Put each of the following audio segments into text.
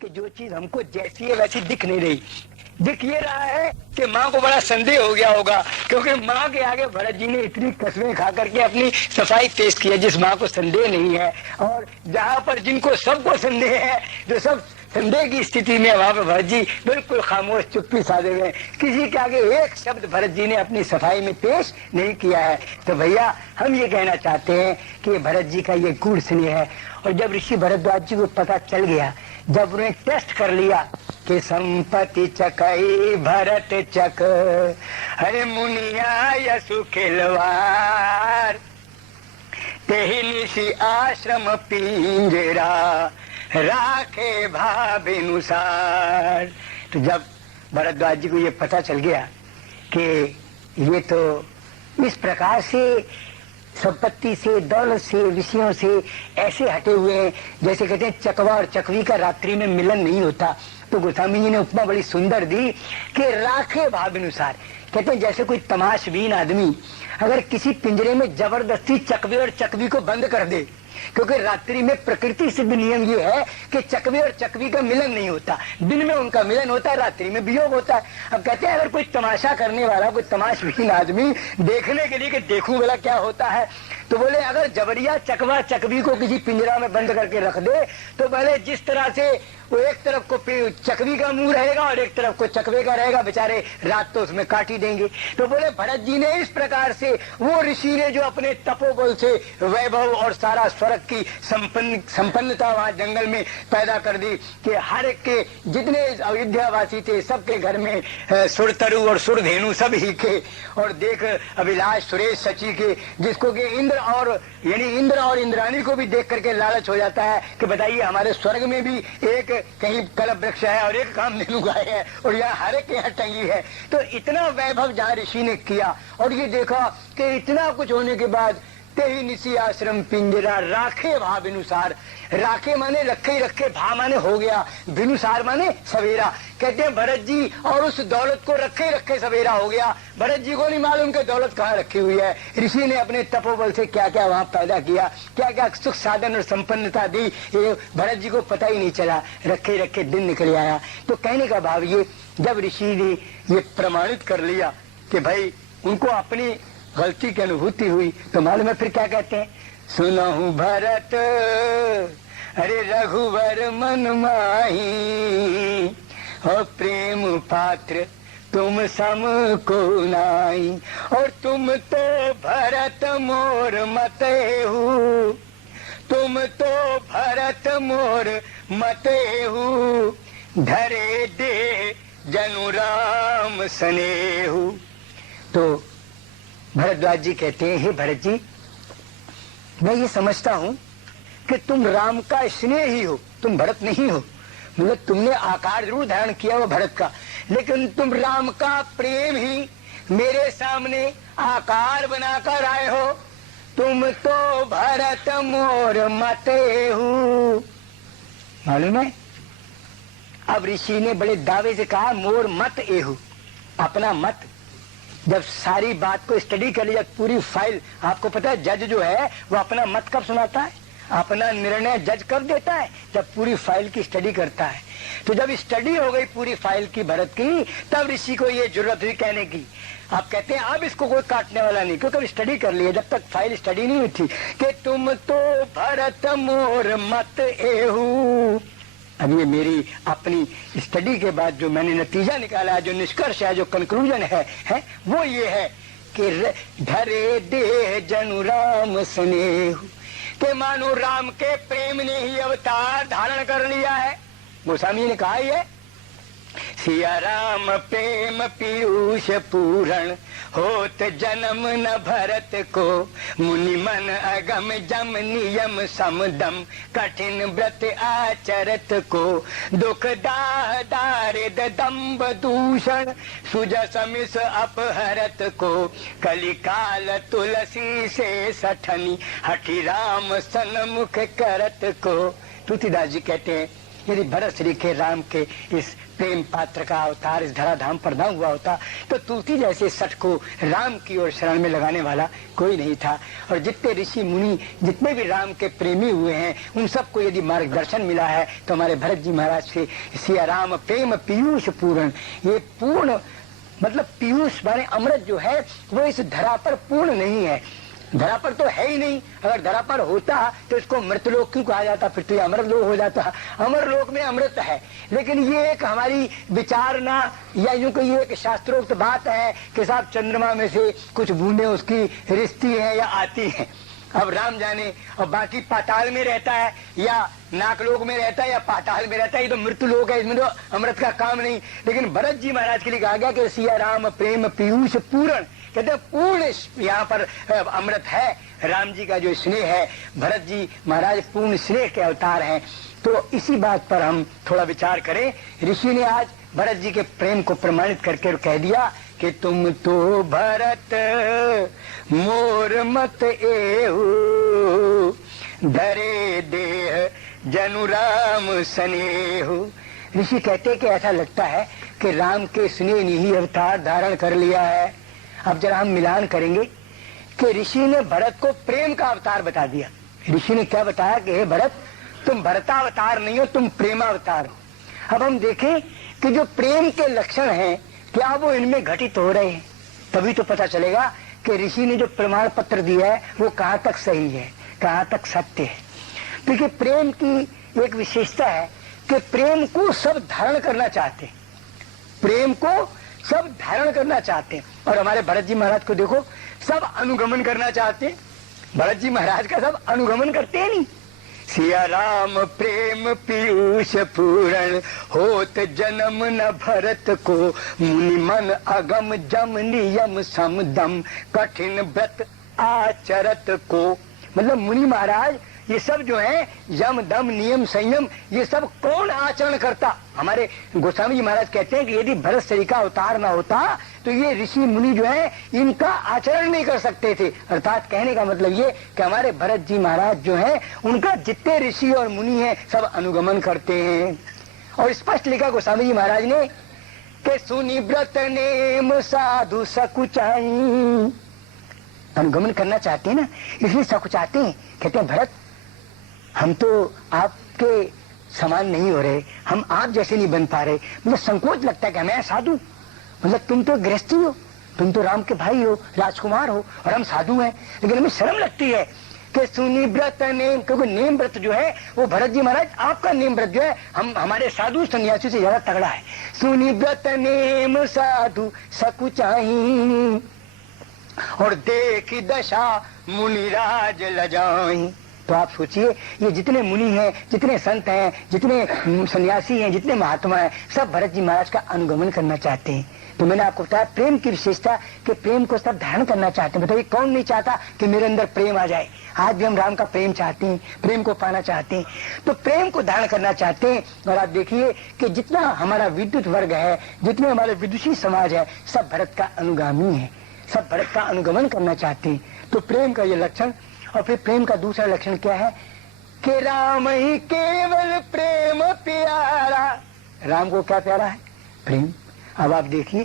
कि जो चीज हमको जैसी है वैसी दिख नहीं रही। दिख ये रहा है कि माँ को बड़ा संदेह हो गया होगा, क्योंकि माँ के आगे भरत जी ने इतनी कसमें खा करके अपनी सफाई पेश की है जिस माँ को संदेह नहीं है। और जहाँ पर जिनको सबको संदेह है, जो सब संदेह की स्थिति में, वहां पर भरत जी बिल्कुल खामोश चुप्पी साधे हुए, किसी के आगे एक शब्द भरत जी ने अपनी सफाई में पेश नहीं किया है। तो भैया हम ये कहना चाहते हैं कि भरत जी का ये गूढ़ स्नेह है। और जब ऋषि भरद्वाज जी को पता चल गया, जब उन्हें टेस्ट कर लिया कि संपत्ति चकई भरत चक, हरे मुनिया यसु खिलवार, तेहि निशि आश्रम पिंजरा, राखे भावेनुसार। तो जब भरद्वाज जी को ये पता चल गया कि ये तो इस प्रकार से संपत्ति से, दौलत से, विषयों से ऐसे हटे हुए हैं जैसे कहते हैं चकवा और चकवी का रात्रि में मिलन नहीं होता, तो गोस्वामी जी ने उपमा बड़ी सुंदर दी कि राखे भावानुसार। कहते हैं जैसे कोई तमाशबीन आदमी अगर किसी पिंजरे में जबरदस्ती चकवे और चकवी को बंद कर दे, क्योंकि रात्रि में प्रकृति सिद्ध नियम ये है कि चकवे और चकवी का मिलन नहीं होता, दिन में उनका मिलन होता है, रात्रि में वियोग होता है। अब कहते हैं अगर कोई तमाशा करने वाला, कोई तमाशबीन आदमी देखने के लिए कि देखूं वाला क्या होता है, तो बोले अगर जबरिया चकवा चकवी को किसी पिंजरा में बंद करके रख दे, तो पहले जिस तरह से वो एक तरफ को चकवी का मुंह रहेगा और एक तरफ को चकवे का रहेगा, बेचारे रात तो उसमें काट ही देंगे। तो बोले भरत जी ने इस प्रकार से, वो ऋषि ने जो अपने तपोबल से वैभव और सारा स्वर्ग की संपन्नता वहां जंगल में पैदा कर दी कि हर एक के जितने अयोध्यावासी थे सबके घर में सुरतरु और सुरधेनु सब ही के, और देख अभिलाष सुरेश सची के, जिसको कि इंद्र और इंद्राणी को भी देख करके लालच हो जाता है कि बताइए हमारे स्वर्ग में भी एक कहीं कलप वृक्ष है और एक कामधेनु गाय है और यहाँ हर एक यहाँ टंगी है। तो इतना वैभव जहाँ ऋषि ने किया और ये देखा कि इतना कुछ होने के बाद तेहि निसी आश्रम पिंजरा, राखे भावानुसार। राखे माने रखे ही रखे, भा माने हो गया, बिनुसार माने सवेरा। कहते हैं भरत जी और उस दौलत को रखे ही रखे सवेरा हो गया। भरत जी को नहीं मालूम कि दौलत कहाँ रखी हुई है। ऋषि ने अपने तपोबल से क्या क्या वहाँ पैदा किया, क्या क्या सुख साधन और संपन्नता दी, ये भरत जी को पता ही नहीं चला, रखे रखे दिन निकल आया। तो कहने का भाव ये, जब ऋषि ने ये प्रमाणित कर लिया कि भाई उनको अपनी गलती की अनुभूति हुई, तो मालूम है फिर क्या कहते हैं, सुनहु भरत अरे रघुवर मन माही, और प्रेम पात्र तुम सम को नाई, और तुम तो भरत मोर मते हु, तुम तो भरत मोर मते हु, धरे दे जनु राम स्नेहु। तो भरद्वाज जी कहते हैं, हे भरत जी, मैं ये समझता हूँ कि तुम राम का स्नेह ही हो, तुम भरत नहीं हो। मतलब तुमने आकार जरूर धारण किया वो भरत का, लेकिन तुम राम का प्रेम ही मेरे सामने आकार बनाकर आए हो। तुम तो भरत मोर मते हो। मालूम है, अब ऋषि ने बड़े दावे से कहा मोर मत एहु, अपना मत। जब सारी बात को स्टडी कर लिया, पूरी फाइल, आपको पता है जज जो है वो अपना मत कब सुनाता है, अपना निर्णय जज कब देता है, जब पूरी फाइल की स्टडी करता है। तो जब स्टडी हो गई पूरी फाइल की भरत की, तब ऋषि को ये जरूरत हुई कहने की। आप कहते हैं अब इसको कोई काटने वाला नहीं, क्योंकि स्टडी कर लिया, जब तक फाइल स्टडी नहीं हुई थी कि तुम तो भरत मोर मत एहू। अब ये मेरी अपनी स्टडी के बाद जो मैंने नतीजा निकाला है, जो निष्कर्ष है, जो कंक्लूजन है वो ये है कि धरे दे जनु राम स्नेहु, के मानो राम के प्रेम ने ही अवतार धारण कर लिया है। गोस्वामी ने कहा है, सिया राम प्रेम पीयूष पूरण, होत जन्म न भरत को, मुनि मन अगम जम नियम समदम, कठिन व्रत आचरत को, दुख दाह दारिद दम्भ दूषण, सुज समिस अपहरत को, कलिकाल तुलसी से सठनी, हठि राम सन्मुख करत को। तुलसीदास जी कहते हैं यदि भरत श्री के राम के इस प्रेम पात्र का अवतार इस धराधाम पर न हुआ होता तो तुलसी जैसे सठ को राम की ओर शरण में लगाने वाला कोई नहीं था। और जितने ऋषि मुनि जितने भी राम के प्रेमी हुए हैं उन सबको यदि मार्गदर्शन मिला है तो हमारे भरत जी महाराज के सिया राम प्रेम पीयूष पूर्ण, ये पूर्ण मतलब पीयूष माने अमृत जो है वो इस धरा पर पूर्ण नहीं है। धरा पर तो है ही नहीं, अगर धरा पर होता तो इसको मृतलोक क्यों कहा जाता, फिर तो ये अमृत लोक हो जाता। अमर लोक में अमृत है, लेकिन ये एक हमारी विचारना या यूं कि ये एक शास्त्रोक्त बात है कि साहब चंद्रमा में से कुछ बूंदें उसकी रिश्ती है या आती हैं। अब राम जाने, और बाकी पाताल में रहता है या नाकलोक में रहता है या पाताल में रहता है, ये तो मृत्यु लोक है, इसमें तो अमृत का काम नहीं। लेकिन भरत जी महाराज के लिए कहा गया कि सिया राम प्रेम पीयूष पूर्ण, कहते हैं पूर्ण यहाँ पर अमृत है। राम जी का जो स्नेह है, भरत जी महाराज पूर्ण स्नेह के अवतार हैं। तो इसी बात पर हम थोड़ा विचार करें। ऋषि ने आज भरत जी के प्रेम को प्रमाणित करके कह दिया कि तुम तो भरत मोर मत एहु, धरे देह जनु राम स्नेहु। ऋषि कहते कि ऐसा लगता है कि राम के स्नेह ने ही अवतार धारण कर लिया है। अब जरा हम मिलान करेंगे कि ऋषि ने भरत को प्रेम का अवतार बता दिया। ऋषि ने क्या बताया कि हे भरत, तुम भरतावतार नहीं हो, तुम प्रेमावतार हो। अब हम देखें कि जो प्रेम के लक्षण हैं क्या वो इनमें घटित हो रहे हैं, तभी तो पता चलेगा कि ऋषि ने जो प्रमाण पत्र दिया है वो कहाँ तक सही है, कहाँ तक सत्य है। क्योंकि प्रेम की एक विशेषता है कि प्रेम को सब धारण करना चाहते हैं, प्रेम को सब धारण करना चाहते हैं। और हमारे भरत जी महाराज को देखो, सब अनुगमन करना चाहते हैं। भरत जी महाराज का सब अनुगमन करते हैं नहीं। सिया राम प्रेम पीयूष पूर्ण, होत जन्म न भरत को, मुनि मन अगम जम नियम सम दम, कठिन व्रत आचरत को। मतलब मुनि महाराज ये सब जो है यम दम नियम संयम ये सब कौन आचरण करता। हमारे गोस्वामी जी महाराज कहते हैं कि यदि भरत श्री का अवतार न होता तो ये ऋषि मुनि जो है इनका आचरण नहीं कर सकते थे। अर्थात कहने का मतलब ये कि हमारे भरत जी महाराज जो है उनका जितने ऋषि और मुनि हैं सब अनुगमन करते हैं। और स्पष्ट लिखा गोस्वामी जी महाराज ने कि सुनि व्रत नेम साधु सकुचाई, अनुगमन करना चाहते हैं ना, इसलिए सकुचाते हैं। कहते हैं भरत हम तो आपके समान नहीं हो रहे, हम आप जैसे नहीं बन पा रहे, मुझे संकोच लगता है कि मैं साधु, मतलब तुम तो गृहस्थी हो, तुम तो राम के भाई हो, राजकुमार हो और हम साधु हैं, लेकिन हमें शर्म लगती है कि सुनि व्रत नेम, क्योंकि नेम व्रत जो है वो भरत जी महाराज आपका नेम व्रत जो है हम हमारे साधु सन्यासी से ज्यादा तगड़ा है। सुनि व्रत नेम साधु सकुचाई, और देखी दशा मुनिराज लजाई। तो आप सोचिए ये जितने मुनि हैं, जितने संत हैं, जितने सन्यासी हैं, जितने महात्मा हैं, सब भरत जी महाराज का अनुगमन करना चाहते हैं। तो मैंने आपको बताया प्रेम की विशेषता कि प्रेम को सब धारण करना चाहते हैं। बताइए कौन नहीं चाहता कि मेरे अंदर प्रेम आ जाए। आज भी हम राम का प्रेम चाहते हैं, प्रेम को पाना चाहते हैं, तो प्रेम को धारण करना चाहते हैं। और आप देखिए कि जितना हमारा विद्युत वर्ग है, जितने हमारे विदुषी समाज है, सब भरत का अनुगामी है, सब भरत का अनुगमन करना चाहते हैं। तो प्रेम का ये लक्षण। और फिर प्रेम का दूसरा लक्षण क्या है कि राम ही केवल प्रेम प्यारा। राम को क्या प्यारा है? प्रेम। अब आप देखिए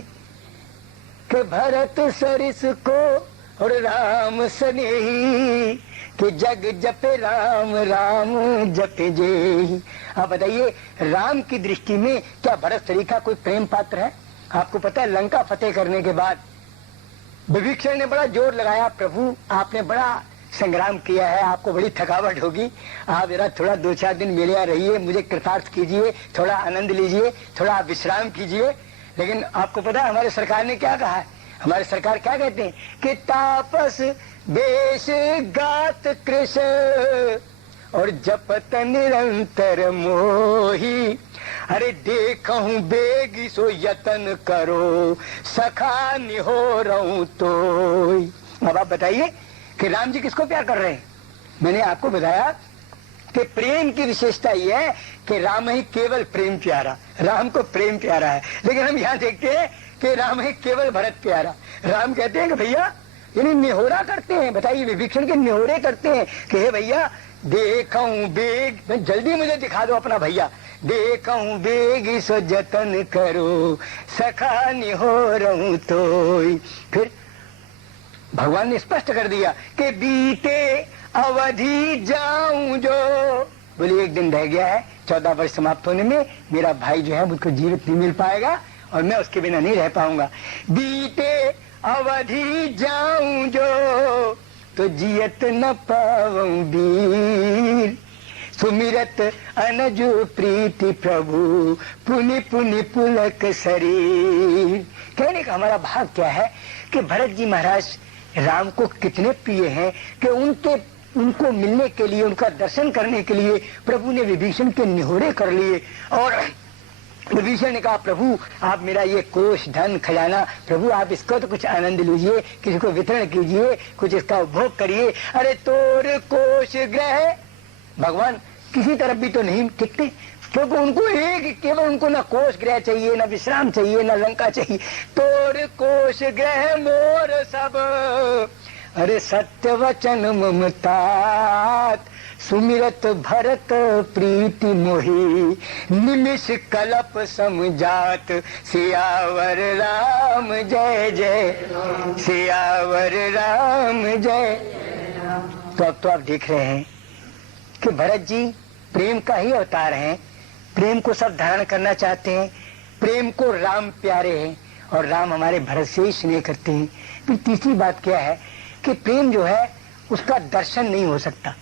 कि भरत सरिस को और राम स्नेही, कि जग जपे राम राम जपे जेही। आप बताइए राम की दृष्टि में क्या भरत सरी का कोई प्रेम पात्र है? आपको पता है लंका फतेह करने के बाद विभीषण ने बड़ा जोर लगाया, प्रभु आपने बड़ा संग्राम किया है, आपको बड़ी थकावट होगी, आप जरा थोड़ा 2-4 दिन मेरे यहाँ रहिए, मुझे कृतार्थ कीजिए, थोड़ा आनंद लीजिए, थोड़ा विश्राम कीजिए। लेकिन आपको पता है हमारे सरकार ने क्या कहा है? हमारे सरकार क्या कहते हैं कि तापस बेश गात कृष्ण और जपत निरंतर मोही, अरे देखूं बेगी सो यतन करो, सखा निहो रहूं तो। अब आप बताइए कि राम जी किसको प्यार कर रहे हैं? मैंने आपको बताया कि प्रेम की विशेषता यह है कि राम ही केवल प्रेम प्यारा, राम को प्रेम प्यारा है। लेकिन हम यहाँ देखते हैं कि राम ही केवल भरत प्यारा। राम कहते हैं कि भैया यानी निहोरा करते हैं, बताइए विभीषण के निहोरे करते हैं कि हे भैया देखूं बेग, जल्दी मुझे दिखा दो अपना भैया, देखूं बेग सो जतन करो, सखा निहो रहूं तो। फिर भगवान ने स्पष्ट कर दिया कि बीते अवधि जाऊं जो, बोले एक दिन रह गया है 14 वर्ष समाप्त होने में, मेरा भाई जो है मुझको जीवित नहीं मिल पाएगा और मैं उसके बिना नहीं रह पाऊंगा। बीते अवधि जाऊं जो, तो जियत न पाऊं वीर, सुमिरत अनजो प्रीति प्रभु, पुनि पुनि पुलक शरीर। कहने का हमारा भाग क्या है कि भरत जी महाराज राम को कितने प्रिय हैं कि उनको मिलने के लिए, उनका दर्शन करने के लिए प्रभु ने विभीषण के निहोरे कर लिए। और विभीषण ने कहा, प्रभु आप मेरा ये कोष धन खजाना, प्रभु आप इसको तो कुछ आनंद लीजिए, किसी को वितरण कीजिए, कुछ इसका उपभोग करिए। अरे तोर कोष ग्रह, भगवान किसी तरफ भी तो नहीं टिकते, क्योंकि उनको एक केवल उनको ना कोष ग्रह चाहिए, ना विश्राम चाहिए, ना लंका चाहिए। तोर कोष ग्रह मोर सब, अरे सत्य वचन ममतात, सुमिरत भरत प्रीति मोहि, निमिष कलप समझात, सियावर राम जय जय, सियावर राम जय। तो अब तो आप देख रहे हैं कि भरत जी प्रेम का ही अवतार हैं, प्रेम को सब धारण करना चाहते हैं, प्रेम को राम प्यारे हैं और राम हमारे भरत से ही स्नेह करते हैं। फिर तीसरी बात क्या है कि प्रेम जो है उसका दर्शन नहीं हो सकता।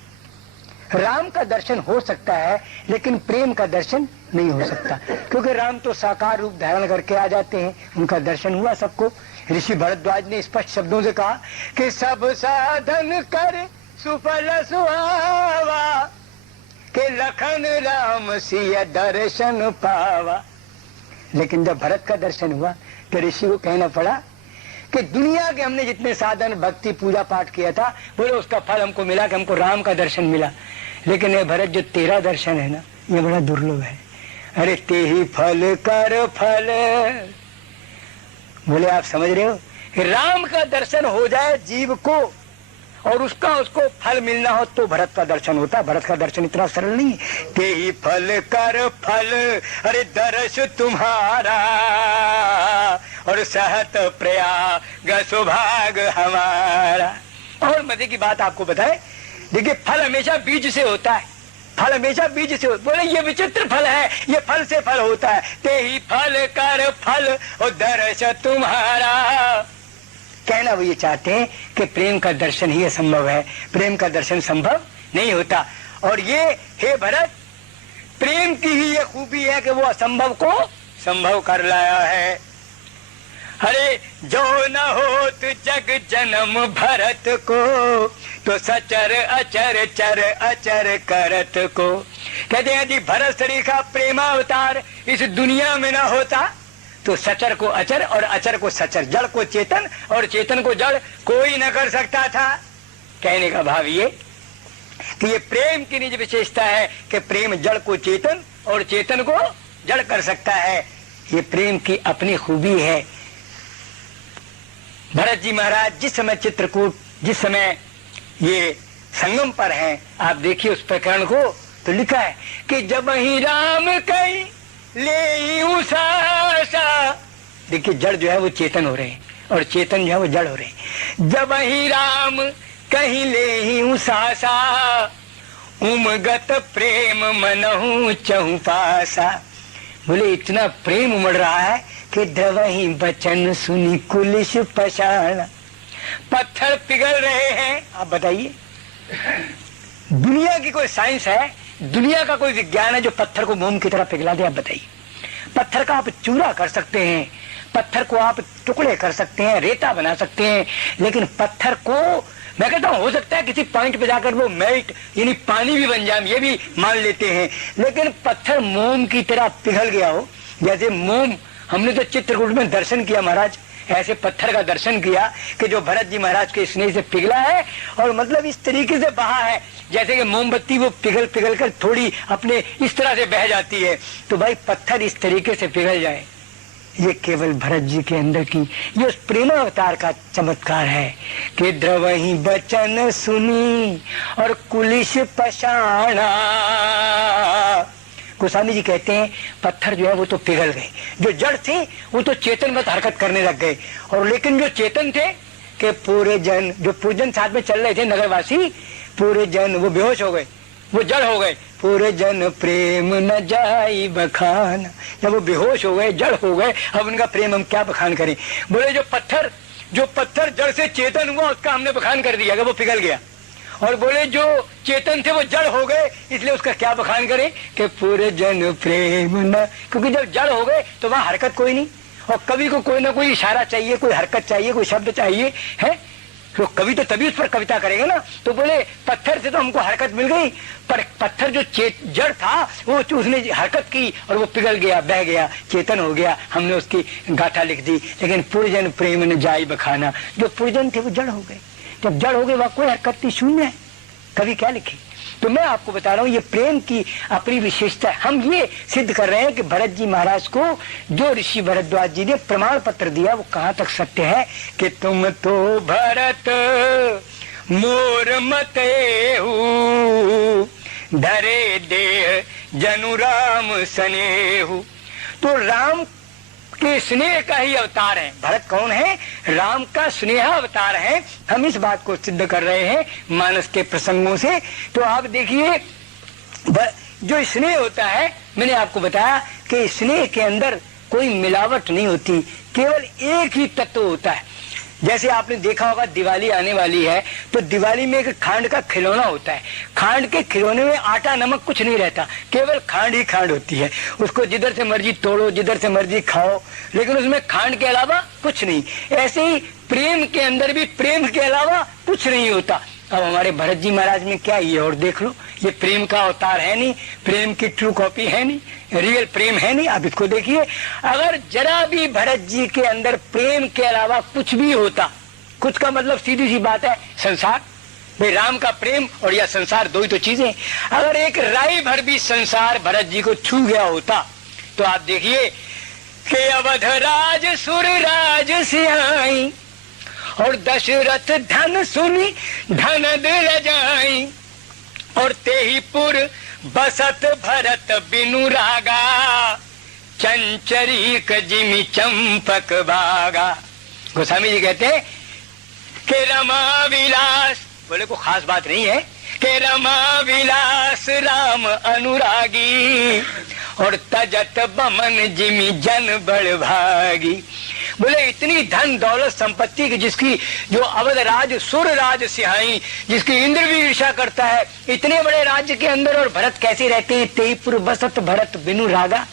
राम का दर्शन हो सकता है लेकिन प्रेम का दर्शन नहीं हो सकता, क्योंकि राम तो साकार रूप धारण करके आ जाते हैं, उनका दर्शन हुआ सबको। ऋषि भरद्वाज ने स्पष्ट शब्दों से कहा कि सब साधन कर सुफल सुहावा, के लखन राम सिया दर्शन पावा। लेकिन जब भरत का दर्शन हुआ तो ऋषि को कहना पड़ा कि दुनिया के हमने जितने साधन भक्ति पूजा पाठ किया था, बोले उसका फल हमको मिला कि हमको राम का दर्शन मिला। लेकिन ये भरत जो तेरा दर्शन है ना, ये बड़ा दुर्लभ है। अरे ते ही फल कर फल, बोले आप समझ रहे हो, राम का दर्शन हो जाए जीव को और उसको फल मिलना हो तो भरत का दर्शन होता है। भरत का दर्शन इतना सरल नहीं है। ते ही फल कर फल, अरे दर्श तुम्हारा और सहत प्रयाग सुभाग हमारा। और मजे की बात आपको बताए, देखिए फल हमेशा बीज से होता है, फल हमेशा बीज से होता है। बोले ये विचित्र फल है, ये फल से फल होता है। ते ही फल कर फल और दर्श तुम्हारा। कहना वो ये चाहते हैं कि प्रेम का दर्शन ही असंभव है, प्रेम का दर्शन संभव नहीं होता। और ये हे भरत, प्रेम की ही ये खूबी है कि वो असंभव को संभव कर लाया है। अरे जो न होत जग जन्म भरत को, तो सचर अचर चर अचर करत को। कहते हैं जी भरत सरीखा प्रेमावतार इस दुनिया में न होता तो सचर को अचर और अचर को सचर, जड़ को चेतन और चेतन को जड़ कोई न कर सकता था। कहने का भाव ये कि ये प्रेम की निज विशेषता है कि प्रेम जड़ को चेतन और चेतन को जड़ कर सकता है। ये प्रेम की अपनी खूबी है। भरत जी महाराज जिस समय चित्रकूट, जिस समय ये संगम पर हैं, आप देखिए उस प्रकरण को, तो लिखा है कि जब ही राम कहीं ले उषा, देखिए जड़ जो है वो चेतन हो रहे हैं और चेतन जो है वो जड़ हो रहे हैं। जब ही राम कहीं ले उषा, उमगत प्रेम मनहु चहुपासा। बोले इतना प्रेम उमड़ रहा है कि द्रवही बचन सुनी कुलिश पछाड़ा, पत्थर पिघल रहे हैं। आप बताइए, दुनिया की कोई साइंस है, दुनिया का कोई विज्ञान है जो पत्थर को मोम की तरह पिघला दे? आप बताइए। पत्थर का आप चूरा कर सकते हैं, पत्थर को आप टुकड़े कर सकते हैं, रेता बना सकते हैं, लेकिन पत्थर को मैं कहता हूँ हो सकता है किसी पॉइंट पे जाकर वो मेल्ट यानी पानी भी बन जाए, ये भी मान लेते हैं, लेकिन पत्थर मोम की तरह पिघल गया हो। जैसे मोम, हमने तो चित्रकूट में दर्शन किया महाराज, ऐसे पत्थर का दर्शन किया कि जो भरत जी महाराज के स्नेह से पिघला है और मतलब इस तरीके से बहा है जैसे कि मोमबत्ती वो पिघल पिघल कर थोड़ी अपने इस तरह से बह जाती है। तो भाई पत्थर इस तरीके से पिघल जाए ये केवल भरत जी के अंदर की ये उस प्रेम अवतार का चमत्कार है कि द्रवही बचन सुनी और कुलिश पशाना। गोस्वामी जी कहते हैं पत्थर जो है वो तो पिघल गए, जो जड़ थे वो तो चेतन मत हरकत करने लग गए, और लेकिन जो चेतन थे कि पूरे जन, जो पूजन साथ में चल रहे थे नगरवासी, पूरे जन वो बेहोश हो गए, वो जड़ हो गए। पूरे जन प्रेम न जाई बखान, जब वो बेहोश हो गए, जड़ हो गए, अब उनका प्रेम हम क्या बखान करें। बोले जो पत्थर जड़ से चेतन हुआ उसका हमने बखान कर दिया, वो पिघल गया। और बोले जो चेतन थे वो जड़ हो गए, इसलिए उसका क्या बखान करें कि पूरे जन प्रेम न, क्योंकि जब जड़ हो गए तो वहां हरकत कोई नहीं, और कवि को कोई ना कोई इशारा चाहिए, कोई हरकत चाहिए, कोई शब्द चाहिए है, तो कवि तो तभी उस पर कविता करेगा ना। तो बोले पत्थर से तो हमको हरकत मिल गई, पर पत्थर जो जड़ था वो उसने हरकत की और वो पिघल गया, बह गया, चेतन हो गया, हमने उसकी गाथा लिख दी। लेकिन पुरजन प्रेम न जाई बखाना, जो पुरजन थे वो जड़ हो गए, जब जड़ हो गए वह कोई हरकत नहीं, शून्य है, कवि क्या लिखे। तो मैं आपको बता रहा हूँ ये प्रेम की अपनी विशेषता है। हम ये सिद्ध कर रहे हैं कि भरत जी महाराज को जो ऋषि भरद्वाज जी ने प्रमाण पत्र दिया वो कहाँ तक सत्य है कि तुम तो भरत मोर मते धरे देह जनु राम स्नेहु। तो राम के स्नेह का ही अवतार है भरत। कौन है? राम का स्नेह अवतार है। हम इस बात को सिद्ध कर रहे हैं मानस के प्रसंगों से। तो आप देखिए जो स्नेह होता है, मैंने आपको बताया कि स्नेह के अंदर कोई मिलावट नहीं होती, केवल एक ही तत्व होता है। जैसे आपने देखा होगा दिवाली आने वाली है तो दिवाली में एक खांड का खिलौना होता है। खांड के खिलौने में आटा नमक कुछ नहीं रहता, केवल खांड ही खांड होती है। उसको जिधर से मर्जी तोड़ो, जिधर से मर्जी खाओ, लेकिन उसमें खांड के अलावा कुछ नहीं। ऐसे ही प्रेम के अंदर भी प्रेम के अलावा कुछ नहीं होता। अब हमारे भरत जी महाराज में क्या ये और देख लो, ये प्रेम का अवतार है नहीं, प्रेम की ट्रू कॉपी है नहीं, रियल प्रेम है नहीं। आप इसको देखिए, अगर जरा भी भरत जी के अंदर प्रेम के अलावा कुछ भी होता, कुछ का मतलब सीधी सी बात है संसार, भाई राम का प्रेम और या संसार दो ही तो चीजें। अगर एक राय भर भी संसार भरत जी को छू गया होता तो आप देखिए कि अवध राज सुर राज सिहाई और दशरथ धन सुनी धन दिल जाई और तेहीपुर बसत भरत बिनु रागा चंचरीक जिमि चंपक बागा। गोस्वामी जी कहते हैं कि रमा विलास, बोले को खास बात नहीं है कि रमा विलास राम अनुरागी और तजत बमन जिमि जन बड़ भागी। बोले इतनी धन दौलत संपत्ति की जिसकी, जो अवध राज सुर राज सिहाई, जिसकी इंद्र भी ईर्षा करता है, इतने बड़े राज्य के अंदर और भरत कैसे रहते हैं? तेईपुर बसत भरत बिनु रागा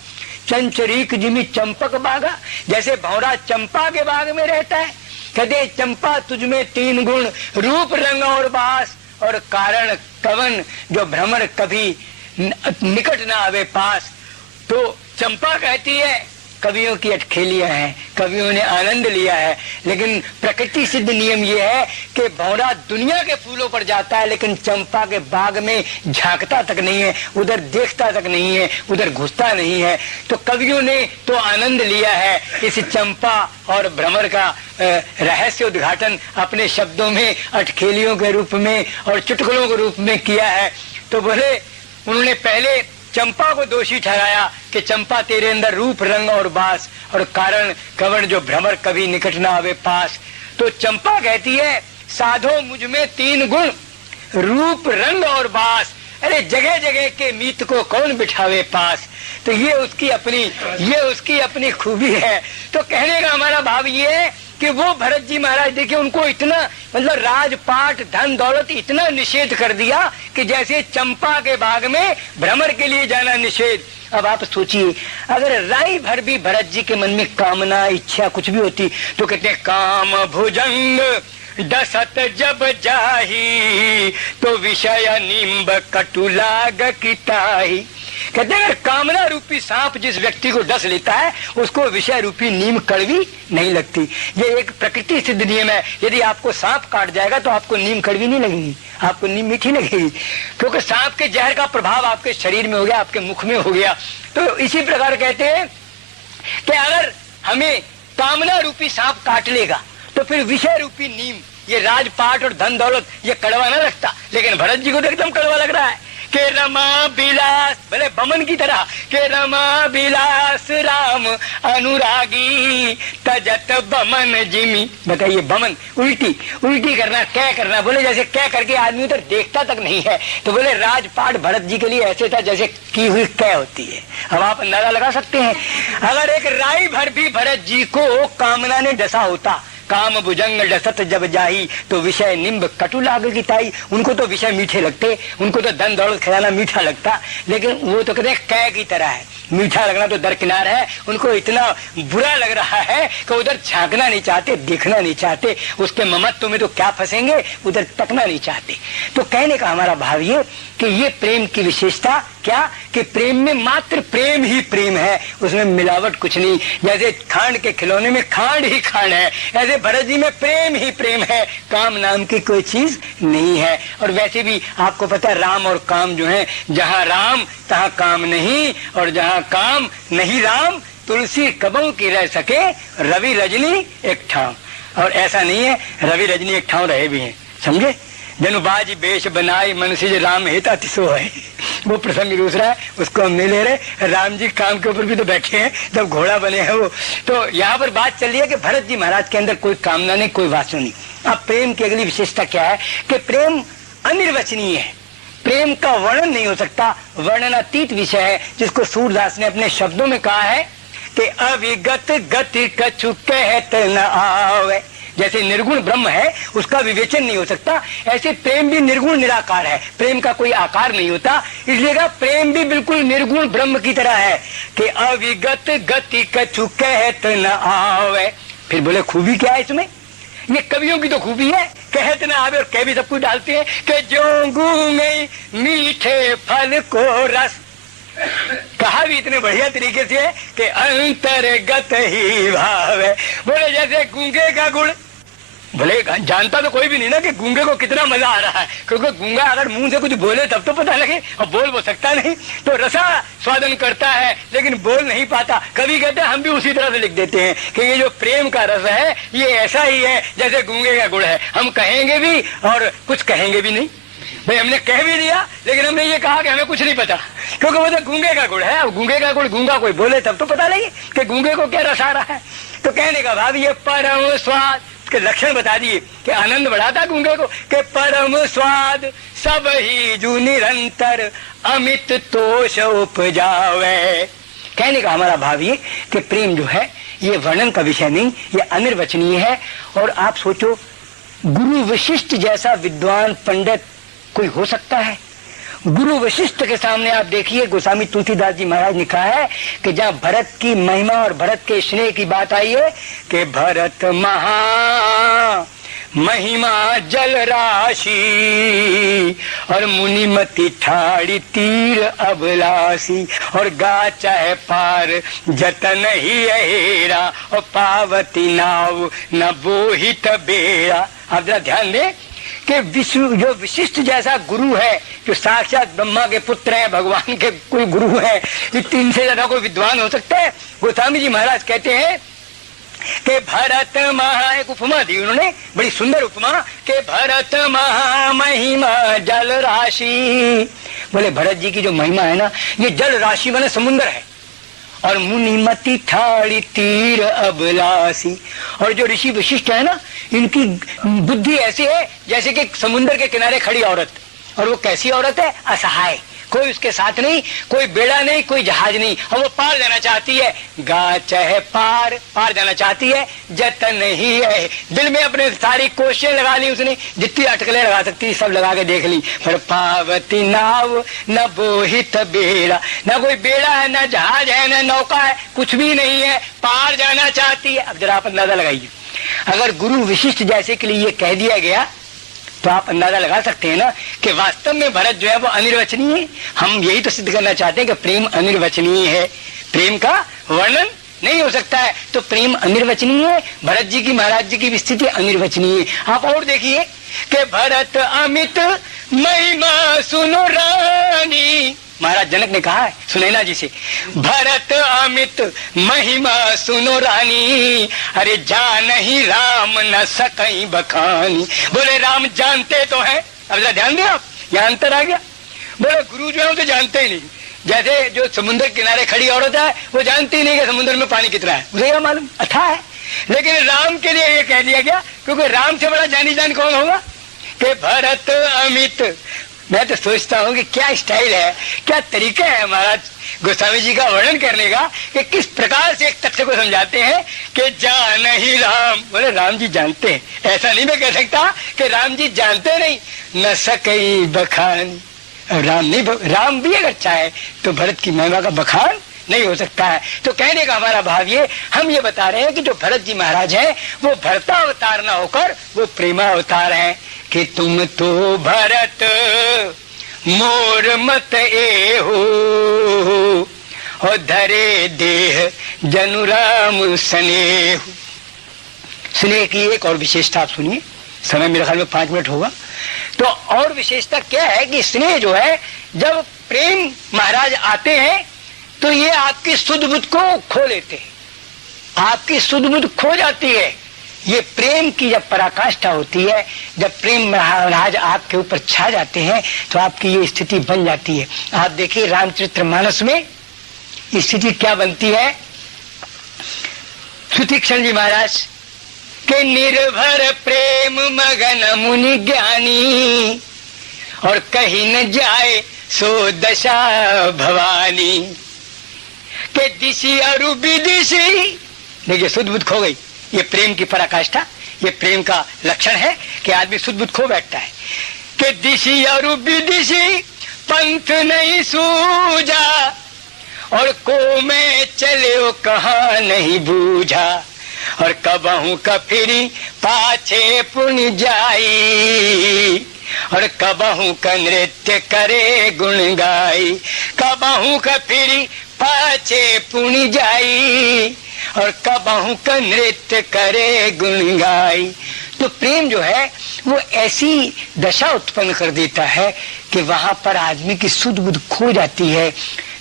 चंचरीक जिमि चंपक बागा। जैसे भौरा चंपा के बाग में रहता है, कहते चंपा तुझमें तीन गुण रूप रंग और बास और कारण कवन जो भ्रमर कभी निकट ना आवे पास। तो चंपा कहती है कवियों की अटखेलियां हैं, कवियों ने आनंद लिया है, लेकिन प्रकृति सिद्ध नियम ये है कि भौरा दुनिया के फूलों पर जाता है लेकिन चंपा के बाग में झांकता तक नहीं है, उधर देखता तक नहीं है, उधर घुसता नहीं है। तो कवियों ने तो आनंद लिया है इस चंपा और भ्रमर का रहस्य उद्घाटन अपने शब्दों में अटखेलियों के रूप में और चुटकुलों के रूप में किया है। तो बोले उन्होंने पहले चंपा को दोषी ठहराया कि चंपा तेरे अंदर रूप रंग और बास और कारण कवण जो भ्रमर कभी निकट ना आवे पास। तो चंपा कहती है साधो मुझ में तीन गुण रूप रंग और बास, अरे जगह जगह के मीत को कौन बिठावे पास। तो ये उसकी अपनी खूबी है। तो कहने का हमारा भाव ये है कि वो भरत जी महाराज देखिए उनको इतना मतलब राजपाट धन दौलत इतना निषेध कर दिया कि जैसे चंपा के बाग में भ्रमर के लिए जाना निषेध। अब आप सोचिए अगर राय भर भी भरत जी के मन में कामना इच्छा कुछ भी होती तो कहते हैं काम भुजंग दसत जब जाही तो विषय निम्ब कटुलाग किताही। कहते हैं कामना रूपी सांप जिस व्यक्ति को डस लेता है उसको विषय रूपी नीम कड़वी नहीं लगती। ये एक प्रकृति सिद्ध नियम है। यदि आपको सांप काट जाएगा तो आपको नीम कड़वी नहीं लगेगी, आपको नीम मीठी लगेगी, क्योंकि सांप के जहर का प्रभाव आपके शरीर में हो गया, आपके मुख में हो गया। तो इसी प्रकार कहते हैं कि अगर हमें कामना रूपी सांप काट लेगा तो फिर विषय रूपी नीम, ये राजपाट और धन दौलत, ये कड़वा ना लगता, लेकिन भरत जी को तो एकदम कड़वा लग रहा है के रमा बिलास, भले बमन की तरह, के रमा बिलास राम अनुरागी तजत बमन जिमी। बताइए, बमन उल्टी उल्टी करना, क्या करना, बोले जैसे क्या करके आदमी उधर देखता तक नहीं है, तो बोले राजपाट भरत जी के लिए ऐसे था जैसे की हुई क्या होती है। अब आप अंदाजा लगा सकते हैं, अगर एक राई भर भी भरत जी को कामना ने डसा होता, काम भुजंग डसत जब जाही तो विषय निम्ब कटु लाग की ताई, उनको तो विषय मीठे लगते, उनको तो धन दौलत खजाना मीठा लगता, लेकिन वो तो कहते हैं कै की तरह है, मीठा लगना तो दरकिनार है, उनको इतना बुरा लग रहा है कि उधर झांकना नहीं चाहते, देखना नहीं चाहते, उसके ममत्व में तो क्या फंसेंगे, उधर तकना नहीं चाहते। तो कहने का हमारा भाव ये कि ये प्रेम की विशेषता क्या, कि प्रेम में मात्र प्रेम ही प्रेम है, उसमें मिलावट कुछ नहीं। जैसे खांड के खिलौने में खांड ही खांड है, ऐसे भरत जी में प्रेम ही प्रेम है, काम नाम की कोई चीज नहीं है। और वैसे भी आपको पता है, राम और काम जो है, जहाँ राम तहाँ काम नहीं, और जहाँ काम नहीं राम, तुलसी कबों की रह सके रवि रजनी एक ठाव। और ऐसा नहीं है, रवि रजनी एक ठाव रहे भी हैं, समझे। जनुबाजी बेश बनाई मनुष्य राम हेता तिसो है, वो प्रसंग दूसरा है, उसको हम नहीं ले रहे। राम जी काम के ऊपर भी तो बैठे हैं, जब घोड़ा बने हैं वो। तो यहाँ पर बात चल रही है कि भरत जी महाराज के अंदर कोई कामना नहीं, कोई वासना नहीं। अब प्रेम की अगली विशेषता क्या है कि प्रेम अनिर्वचनीय है, प्रेम का वर्णन नहीं हो सकता, वर्णनातीत विषय है, जिसको सूरदास ने अपने शब्दों में कहा है कि अविगत गति कछु कहत न आवे। जैसे निर्गुण ब्रह्म है, उसका विवेचन नहीं हो सकता, ऐसे प्रेम भी निर्गुण निराकार है, प्रेम का कोई आकार नहीं होता, इसलिए का प्रेम भी बिल्कुल निर्गुण ब्रह्म की तरह है कि अविगत गति कछु कहत न आवे। फिर बोले खूबी क्या है इसमें, ये कवियों की तो खूबी है, कहत न आवे और कह भी सब कुछ डालते हैं कि जो गूंगे मीठे फल को रस। कहा भी इतने बढ़िया तरीके से है कि अंतर्गत ही भाव है। बोले जैसे गूंगे का गुड़, भले जानता तो कोई भी नहीं ना कि गूंगे को कितना मजा आ रहा है, क्योंकि गूंगा अगर मुंह से कुछ बोले तब तो पता लगे, और बोल वो सकता नहीं, तो रसा स्वादन करता है लेकिन बोल नहीं पाता। कभी कहते हैं, हम भी उसी तरह से लिख देते हैं कि ये जो प्रेम का रस है ये ऐसा ही है जैसे गूंगे का गुड़ है, हम कहेंगे भी और कुछ कहेंगे भी नहीं। भाई हमने कह भी दिया लेकिन हमने ये कहा कि हमें कुछ नहीं पता, क्योंकि वो तो गूंगे का गुड़ है। अब गूंगे का गुड़, गूंगा कोई बोले तब तो पता लगे कि गूंगे को क्या रस आ रहा है। तो कहने का भाव ये परम स्वाद के लक्षण बता दिए कि आनंद बढ़ाता गूंगे को, कि परम स्वाद सब ही जू निरंतर अमित तोष उपजावे। कहने का हमारा भाव ये कि प्रेम जो है ये वर्णन का विषय नहीं, ये अनिर्वचनीय है। और आप सोचो, गुरु वशिष्ठ जैसा विद्वान पंडित कोई हो सकता है? गुरु वशिष्ठ के सामने आप देखिए, गोस्वामी तुलसीदास जी महाराज ने कहा है कि जहाँ भरत की महिमा और भरत के स्नेह की बात आई है कि भरत महा महिमा जल राशि और मुनिमति ठाड़ी तीर अभिलाषी, और गा चाहे पार जतन ही हेरा और पावती नाव न बोहित बेड़ा। आप जरा ध्यान दें कि विष्णु जो विशिष्ट जैसा गुरु है, जो साक्षात ब्रह्मा के पुत्र हैं, भगवान के कोई गुरु है, इनसे ज्यादा कोई विद्वान हो सकता है? गोस्वामी जी महाराज कहते हैं कि भरत महा, एक उपमा दी उन्होंने, बड़ी सुंदर उपमा, कि भरत महा महिमा जल राशि। बोले भरत जी की जो महिमा है ना, ये जल राशि माने समुद्र है, और मुनिमति ठाड़ी तीर अभिलाषी। और जो ऋषि विशिष्ट है ना, इनकी बुद्धि ऐसी है जैसे कि समुद्र के किनारे खड़ी औरत, और वो कैसी औरत है? असहाय, कोई उसके साथ नहीं, कोई बेड़ा नहीं, कोई जहाज नहीं, और वो पार जाना चाहती है। गा चाहे पार, पार जाना चाहती है, जतन ही है। दिल में अपने सारी कोशिशें लगा ली उसने, जितनी अटकलें लगा सकती सब लगा के देख ली, पर पावती नाव न बोहित बेड़ा, न कोई बेड़ा है, न जहाज है, न नौका है, कुछ भी नहीं है, पार जाना चाहती है। अब जरा आप अंदाजा लगाइए, अगर गुरु विशिष्ट जैसे के लिए ये कह दिया गया तो आप अंदाजा लगा सकते हैं ना कि वास्तव में भरत जो है वो अनिर्वचनीय है। हम यही तो सिद्ध करना चाहते हैं कि प्रेम अनिर्वचनीय है, प्रेम का वर्णन नहीं हो सकता है, तो प्रेम अनिर्वचनीय है। भरत जी की, महाराज जी की स्थिति अनिर्वचनीय है। आप और देखिए कि भरत अमित महिमा सुनो रानी, महाराज जनक ने कहा है सुनैना जी से, भरत अमित महिमा सुनो रानी, अरे जान ही राम न सकई बखानी। बोले राम जानते तो हैं, अब जरा ध्यान दें आप, यहाँ अंतर आ गया। बोले गुरु जो है तो जानते ही नहीं, जैसे जो समुद्र किनारे खड़ी औरत है वो जानती ही नहीं कि समुद्र में पानी कितना है, उसे क्या मालूम, अथाह है। लेकिन राम के लिए ये कह दिया गया, क्योंकि राम से बड़ा जानी जान कौन होगा कि भरत अमित। मैं तो सोचता हूँ कि क्या स्टाइल है, क्या तरीका है महाराज गोस्वामी जी का वर्णन करने का, कि किस प्रकार से एक तथ्य को समझाते हैं कि जान ही राम। बोले राम जी जानते हैं, ऐसा नहीं मैं कह सकता कि राम जी जानते नहीं, न सकई बखान। राम नहीं, राम भी अगर चाहे तो भरत की महिमा का बखान नहीं हो सकता है। तो कहने का हमारा भाव ये, हम ये बता रहे हैं कि जो भरत जी महाराज हैं वो भरता अवतार ना होकर वो प्रेमा अवतार हैं, कि तुम तो भरत मोर मत ए हो, और धरे देह जनु राम स्नेह। स्नेह की एक और विशेषता आप सुनिए, समय मेरे ख्याल में 5 मिनट होगा। तो और विशेषता क्या है कि स्नेह जो है, जब प्रेम महाराज आते हैं तो ये आपकी शुद्ध बुद्ध को खो लेते हैं, आपकी शुद्ध बुद्ध खो जाती है। ये प्रेम की जब पराकाष्ठा होती है, जब प्रेम महाराज आपके ऊपर छा जाते हैं तो आपकी ये स्थिति बन जाती है। आप देखिए रामचरितमानस में स्थिति क्या बनती है। सुतीक्षण जी महाराज के निर्भर प्रेम मगन मुनि ज्ञानी, और कहीं न जाए सो दशा भवानी, के दिशी अरु विदिशी। देखिए शुद्ध बुद्ध खो गई, ये प्रेम की पराकाष्ठा, ये प्रेम का लक्षण है कि आदमी शुद्ध बुद्ध खो बैठता है। के दिशी अरु विदिशी पंथ नहीं सूझा, और को में चले वो कहा नहीं बूझा, और कबहू कफिरी पाछे पुण्य जाई, और कबहू का नृत्य करे गुण गाई। कबहू कफिरी पाछे पुण्य जाई, और कबहू का नृत्य करे गुण गाई। तो प्रेम जो है वो ऐसी दशा उत्पन्न कर देता है कि वहां पर आदमी की शुद्ध बुद्ध खो जाती है।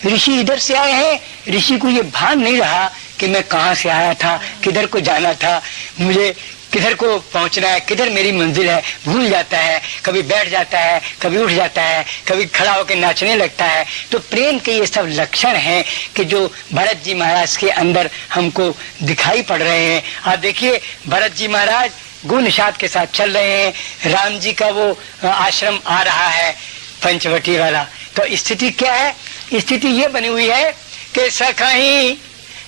ऋषि इधर से आए हैं, ऋषि को ये भान नहीं रहा कि मैं कहाँ से आया था, किधर को जाना था, मुझे किधर को पहुंचना है, किधर मेरी मंजिल है, भूल जाता है। कभी बैठ जाता है, कभी उठ जाता है, कभी खड़ा होकर नाचने लगता है। तो प्रेम के ये सब लक्षण हैं कि जो भरत जी महाराज के अंदर हमको दिखाई पड़ रहे हैं। आप देखिए भरत जी महाराज गुण निषाद के साथ चल रहे हैं, राम जी का वो आश्रम आ रहा है पंचवटी वाला। तो स्थिति क्या है, स्थिति ये बनी हुई है कि सखही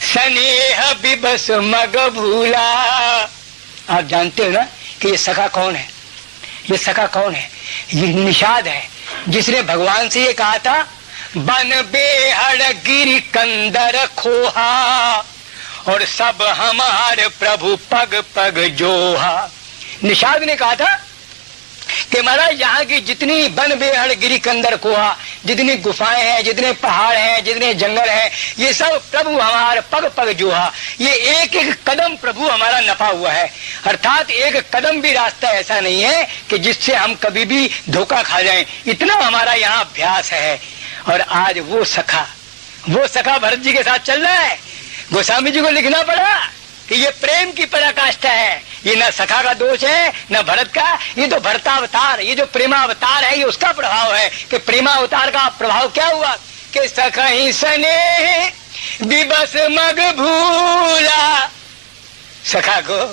स्नेह विबस मग भूला। आप जानते हो ना कि ये सखा कौन है, ये सखा कौन है, ये निषाद है, जिसने भगवान से ये कहा था बन बेहड़ गिर कंदर खोहा, और सब हमारे प्रभु पग पग जोहा। निषाद ने कहा था कि महाराज यहाँ की जितनी बन बेहड़ गिरी कंदर कोहा, जितनी गुफाएं हैं, जितने पहाड़ हैं, जितने जंगल हैं, ये सब प्रभु हमारे पग पग जोहा। ये एक एक कदम प्रभु हमारा नपा हुआ है। अर्थात एक कदम भी रास्ता ऐसा नहीं है कि जिससे हम कभी भी धोखा खा जाएं, इतना हमारा यहाँ अभ्यास है। और आज वो सखा भरत जी के साथ चल रहा है। गोस्वामी जी को लिखना पड़ा कि ये प्रेम की पराकाष्ठा है, ये न सखा का दोष है न भरत का, ये तो भरतावतार, ये जो प्रेमावतार है ये उसका प्रभाव है। कि प्रेमावतार का प्रभाव क्या हुआ कि सखही स्नेह दिवस मग भूला। सखा को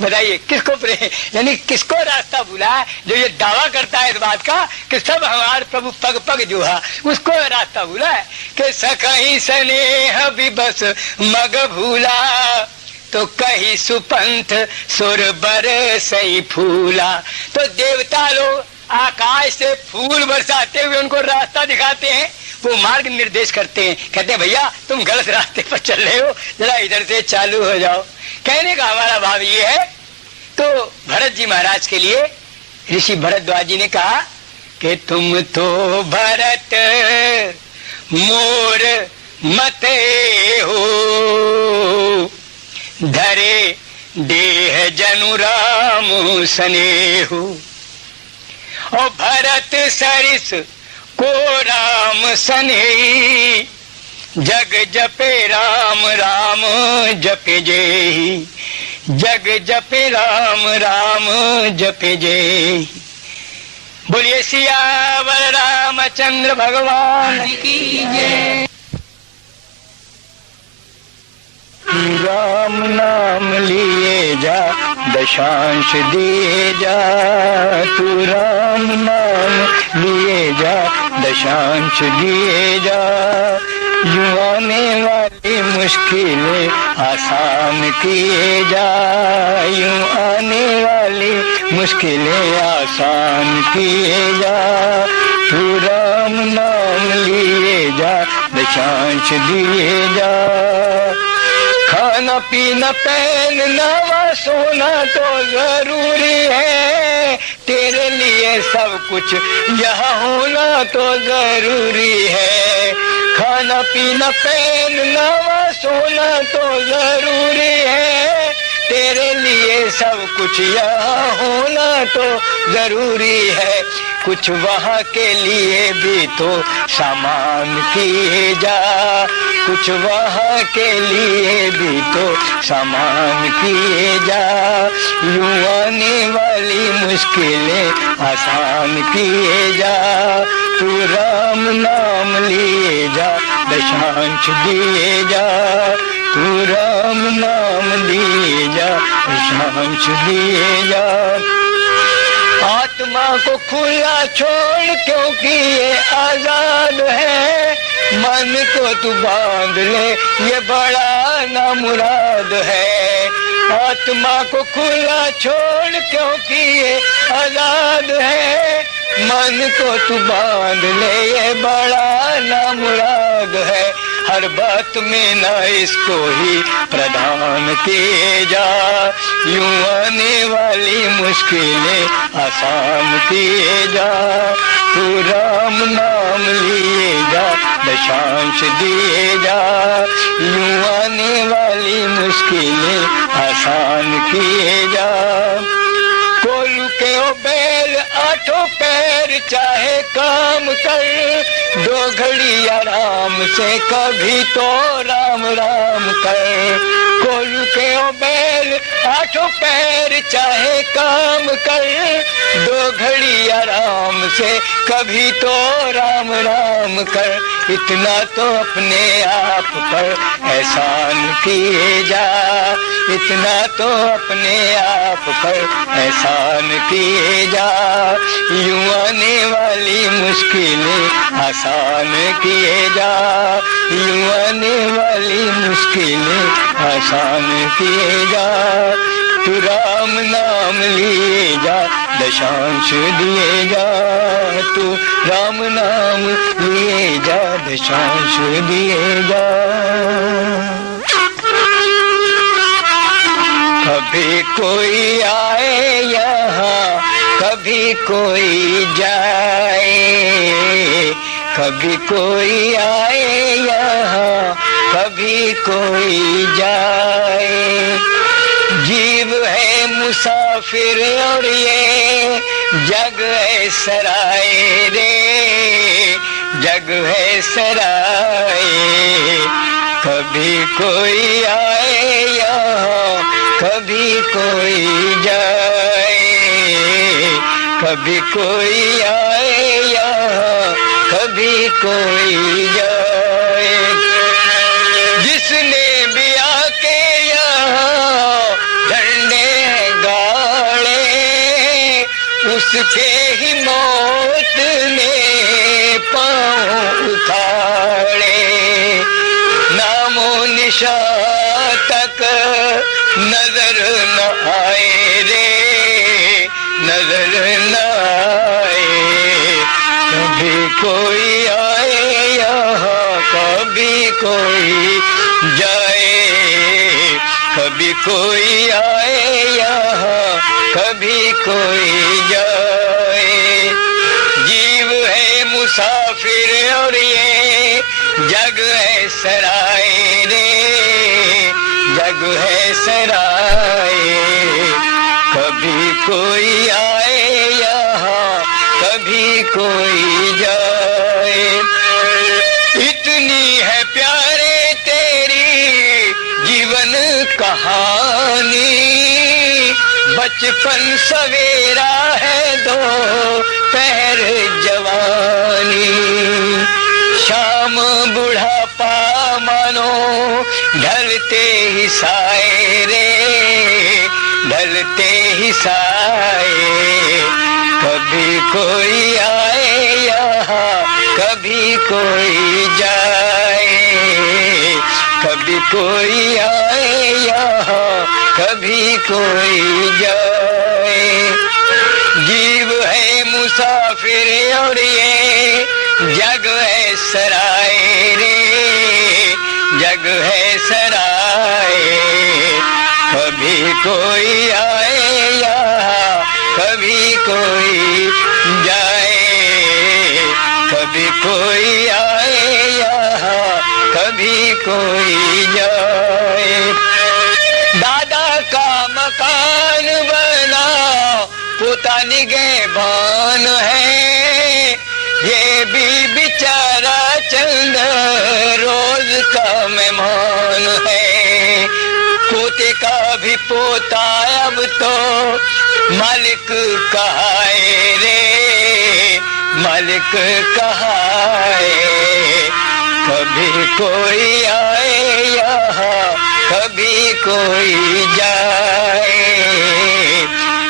बताइए किसको प्रेम, यानी किसको रास्ता भूला, जो ये दावा करता है इस बात का कि सब हमारे प्रभु पग पग जोहा, उसको रास्ता भूला है। कि सखही स्नेह विबस मग भूला, तो कही सुपंथ सुर बर सही फूला। तो देवता लोग आकाश से फूल बरसाते हुए उनको रास्ता दिखाते हैं, वो मार्ग निर्देश करते हैं, कहते हैं भैया तुम गलत रास्ते पर चल रहे हो, जरा इधर से चालू हो जाओ। कहने का हमारा भाव ये है। तो भरत जी महाराज के लिए ऋषि भरद्वाज जी ने कहा कि तुम तो भरत मोर मते हो, धरे देह जनु राम स्नेहु। और भरत सरिस को राम सने, जग जपे राम राम जपे जेहि, जग जपे राम राम जपे जेहि। बोलिए सियावर रामचंद्र भगवान की जय। राम नाम लिए जा, दशांश दिए जा, तू राम नाम लिए जा, दशांश दिए जा। यूं आने वाली मुश्किलें आसान किए जा, यूं आने वाली मुश्किलें आसान किए जा। तू राम नाम लिए जा, दशांश दिए जा। खाना पीना पहनना सोना तो जरूरी है, तेरे लिए सब कुछ यहाँ होना तो जरूरी है। खाना पीना पहनना सोना तो जरूरी है, तेरे लिए सब कुछ यहाँ होना तो जरूरी है। कुछ वहाँ के लिए भी तो सामान किए जा, कुछ वहाँ के लिए भी तो सामान किए जा। यूं आने वाली मुश्किलें आसान किए जा, तू राम नाम लिए जा, दशांश दिए जा। तू राम नाम लिए जा, दशांश दिए जा। आत्मा को खुला छोड़ क्योंकि ये आजाद है, मन को तू बांध ले ये बड़ा नामुराद है। आत्मा को खुला छोड़ क्योंकि ये आजाद है, मन को तू बांध ले ये बड़ा नामुराद है। हर बात में ना इसको ही प्रधान किए जा, यूं आने वाली मुश्किलें आसान किए जा। तू राम नाम लिए जा, दशांश दिए जा, यूं आने वाली मुश्किलें आसान किए जा। कोलू के ओ बैल आठों पैर चाहे काम कर, दो घड़ी आराम से कभी तो राम राम कर। कोलू के ओ बैल आठों पैर चाहे काम कर, दो घड़ी आराम से कभी तो राम राम कर। इतना तो अपने आप पर एहसान किए जा, इतना तो अपने आप पर एहसान किए जा। यूं आने वाली मुश्किलें आसान किए जा, यूं आने वाली मुश्किलें आसान किए जा। तू राम नाम लिए जा, दशांश दिए जा, तू राम नाम लिए जा, दशांश दिए जा। कभी कोई आए यहाँ, कभी कोई जाए, कभी कोई आए यहाँ, कभी कोई जाए। जीव है मुसाफिर और ये जग है सराय रे, जग है सराय। कभी कोई आए यहाँ, कभी कोई जाए, कभी कोई आए यहाँ, कभी कोई जाए। जिसने भी आके यहाँ झंडे गाड़े, उसके ही मौत ने पाँव उखाड़े। नामो निशान तक नजर न आए रे, नजर न आए। कभी कोई आए यहाँ, कभी कोई जाए, कभी कोई आए यहाँ, कभी कोई जाए। जीव है मुसाफिर और ये जग है सराय रे, जग है सराय। कभी कोई आए यहाँ, कभी कोई जाए। कहानी, बचपन सवेरा है दो पहर जवानी, शाम बुढ़ापा मानो ढलते ही साए रे, ढलते ही साए। कभी कोई आए यहाँ, कभी कोई जाए, कभी कोई आए यहाँ, कभी कोई जाए। जीव है मुसाफिर और ये जग है सराय रे, जग है सराय। कभी कोई आए यहाँ, कभी कोई जाए, कभी कोई आए यहाँ, कभी कोई जाए। दादा का मकान बना पोता निगहबान है, ये भी बेचारा चंद रोज का मेहमान है। पोते का भी पोता अब तो मालिक कहाए रे, मालिक कहाए। कभी कोई आए यहाँ, कभी कोई जाए,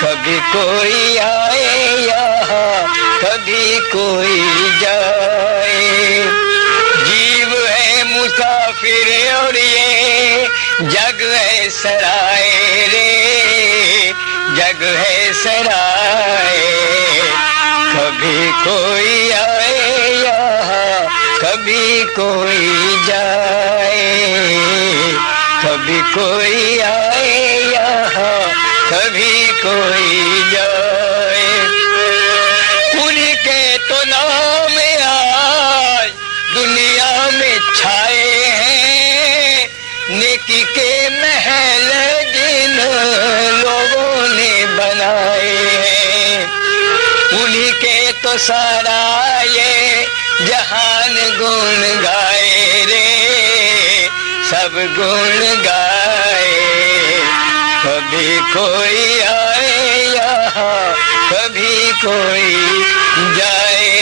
कभी कोई आए यहाँ, कभी कोई जाए। जीव है मुसाफिर और ये जग है सराय रे, जग है सराय। कभी कोई आए यहाँ, कभी कोई जाए, कभी कोई आए यहाँ, कभी कोई जाए। उन्हीं के तो नाम आज दुनिया में छाए हैं, नेकी के महल जिन लोगों ने बनाए हैं। उन्हीं के तो सारा ये जहान गुण गाए रे, सब गुण गाए। कभी कोई आए यहाँ, कभी कोई जाए,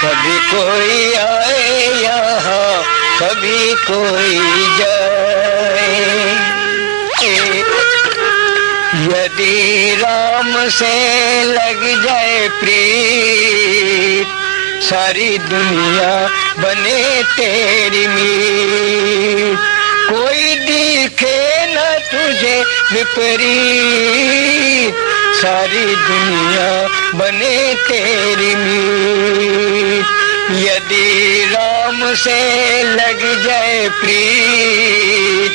कभी कोई आए यहाँ, कभी कोई जाए। यदि राम से लग जाए प्रीत, सारी दुनिया बने तेरी मीत। कोई दिखे न तुझे विपरीत, सारी दुनिया बने तेरी मीत। यदि राम से लग जाए प्रीत,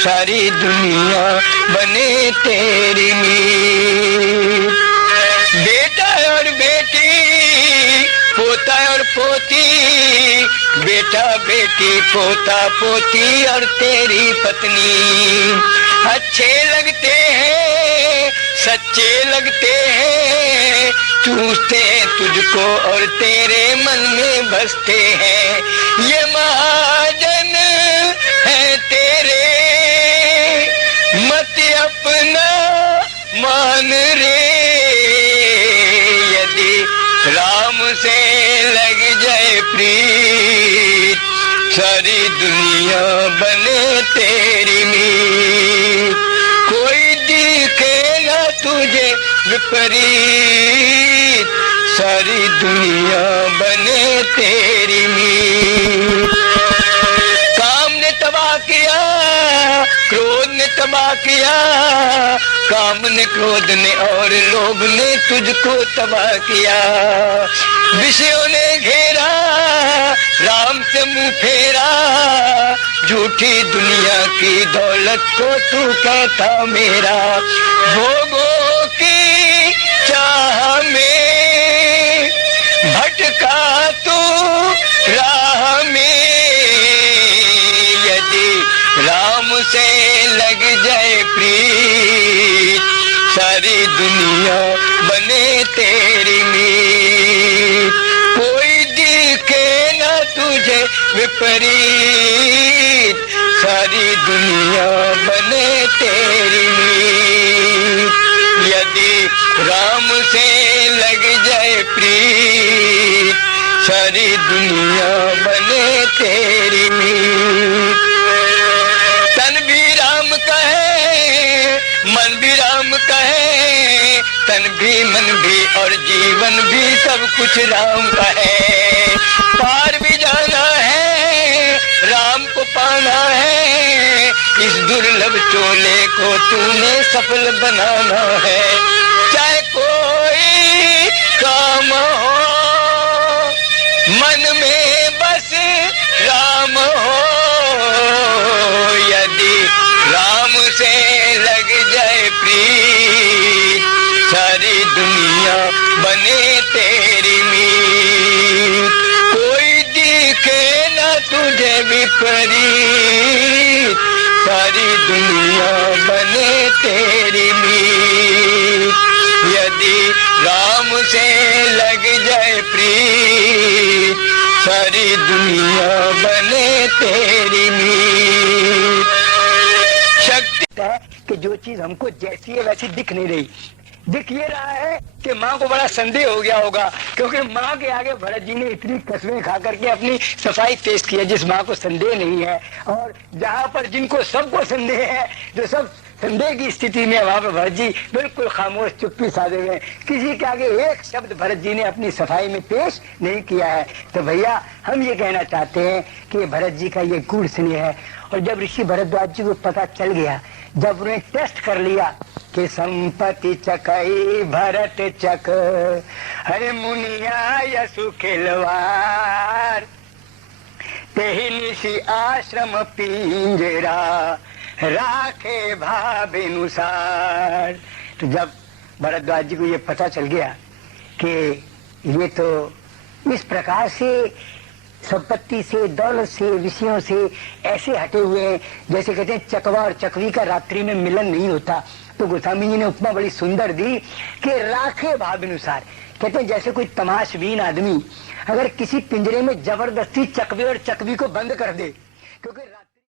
सारी दुनिया बने तेरी मीत। बेटा और बेटी, पोता और पोती, बेटा बेटी पोता पोती और तेरी पत्नी अच्छे लगते हैं, सच्चे लगते हैं, चूसते हैं तुझको और तेरे मन में बसते हैं। ये महाजन है तेरे, मत अपना मान रे। यदि राम से लग जाए प्रीत, सारी दुनिया बने तेरी मीत। कोई दिखे ना तुझे विपरीत, सारी दुनिया बने तेरी मीत। काम ने तबाह किया, क्रोध ने तबाह किया, काम ने क्रोध ने और लोभ ने तुझको तबाह किया। विषयों ने घेरा, राम से मुंह फेरा, झूठी दुनिया की दौलत को तू कहता मेरा। भोगों की चाह में भटका तू राह में। यदि राम से लग जाए प्रीत, सारी दुनिया बने तेरी मीत। कोई दिखे ना तुझे विपरीत, सारी दुनिया बने तेरी मीत। यदि राम से लग जाए प्रीत, सारी दुनिया बने तेरी मीत। तन भी राम कहे, मन भी राम कहे, तन भी मन भी और जीवन भी सब कुछ राम कहे। पार भी जाना है, राम को पाना है, इस दुर्लभ चोले को तूने सफल बनाना है। चाहे कोई काम हो, मन में बस राम हो। यदि राम से लग जाए प्रीत, सारी दुनिया बने तेरी मीत। कोई दिखे ना तुझे विपरीत, सारी दुनिया बने तेरी मीत। यदि राम से लग जाए प्रीत, सारी दुनिया बने तेरी मीत। शक्ति है कि जो चीज हमको जैसी है वैसी दिख नहीं रही। दिख ये रहा है कि माँ को बड़ा संदेह हो गया होगा, क्योंकि माँ के आगे भरत जी ने इतनी कस्में खा करके अपनी सफाई पेश की है जिस माँ को संदेह नहीं है। और जहाँ पर जिनको सबको संदेह है, जो सब संदेह की स्थिति में, वहां पर भरत जी बिल्कुल खामोश चुप्पी साधे हुए, किसी के आगे एक शब्द भरत जी ने अपनी सफाई में पेश नहीं किया है। तो भैया हम ये कहना चाहते हैं कि भरत जी का ये गूढ़ स्नेह है। और जब ऋषि भरद्वाज जी को पता चल गया, जब उन्हें टेस्ट कर लिया कि संपत्ति चकई भरत चक, हरे मुनिया यसु खिलवार, तेहि निशि आश्रम पिंजरा, राखे भावेनुसार। तो जब भरद्वाज जी को ये पता चल गया कि ये तो इस प्रकार से संपत्ति से, दौलत से, विषयों से ऐसे हटे हुए हैं जैसे कहते हैं चकवा और चकवी का रात्रि में मिलन नहीं होता, तो गोस्वामी जी ने उपमा बड़ी सुंदर दी कि राखे भावानुसार। कहते हैं जैसे कोई तमाशबीन आदमी अगर किसी पिंजरे में जबरदस्ती चकवे और चकवी को बंद कर दे, क्योंकि